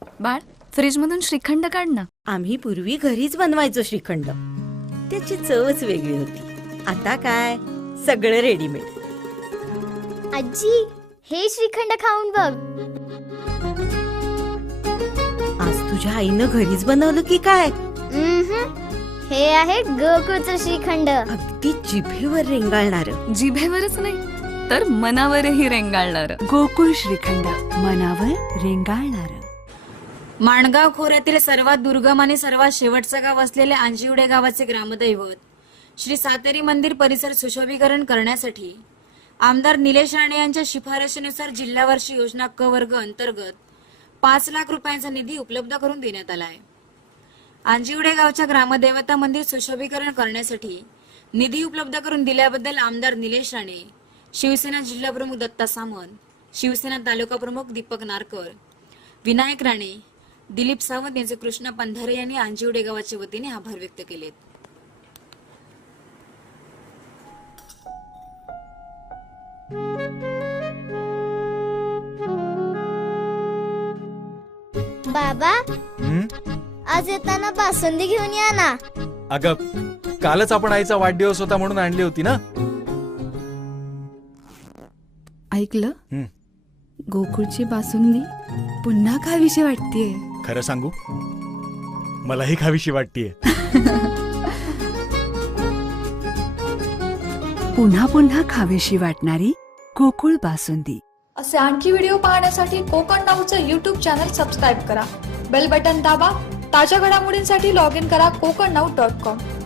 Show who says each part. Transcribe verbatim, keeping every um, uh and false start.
Speaker 1: बाळ, फ्रीज मधून श्रीखंड काढ ना.
Speaker 2: आम्ही पूर्वी घरीच बनवायचो श्रीखंड. त्याची चवच वेगळी होती. आता काय सगळं रेडीमेड.
Speaker 3: आजी, हे श्रीखंड खाऊन बघ.
Speaker 2: आज तुझ्या आईनं घरीच बनवलं की काय?
Speaker 3: उम्हम. हे आहे गोकुळचं श्रीखंड.
Speaker 2: अगदी जिभेवर रेंगाळणार.
Speaker 1: जिभेवरच नाही तर मनावरही रेंगाळणार.
Speaker 4: गोकुळ श्रीखंड, मनावर रेंगाळणार.
Speaker 5: माणगाव खोऱ्यातील सर्वात दुर्गम आणि सर्वात शेवटचं गाव असलेले अंजिवडे गावाचे ग्रामदैवत श्री सातेरी मंदिर परिसर सुशोभीकरण करण्यासाठी आमदार निलेश राणे यांच्या शिफारशीनुसार जिल्हा वार्षिक योजना क वर्ग अंतर्गत पाच लाख रुपयांचा निधी उपलब्ध करून देण्यात आला आहे. अंजिवडे गावच्या ग्रामदेवता मंदिर सुशोभीकरण करण्यासाठी निधी उपलब्ध करून दिल्याबद्दल आमदार निलेश राणे, शिवसेना जिल्हा प्रमुख दत्ता सामंत, शिवसेना तालुका प्रमुख दीपक नारकर, विनायक राणे, दिलीप सावंत यांचे कृष्णा पंधारे यांनी अंजिवडे गावाच्या वतीने आभार व्यक्त केलेत.
Speaker 3: बाबा,
Speaker 6: हं?
Speaker 3: आज येताना बासुंदी घेऊन या ना.
Speaker 6: अगं, कालच आपण आईचा वाढदिवस होता म्हणून आणली होती ना.
Speaker 4: ऐकलं?
Speaker 6: हं.
Speaker 4: गोकुळची बासुंदी पुन्हा खावीशी वाटतेय.
Speaker 6: खरं सांगू, मलाही खावीशी वाटतीये.
Speaker 4: पुन्हा पुन्हा खावीशी वाटणारी गोकुळ बासुंदी.
Speaker 7: असे आणखी व्हिडिओ पाहण्यासाठी कोकण नाऊचं यूट्यूब चॅनल सबस्क्राईब करा. बेल बटन दाबा. ताज्या घडामोडींसाठी लॉग इन करा कोकण नाऊ डॉट कॉम.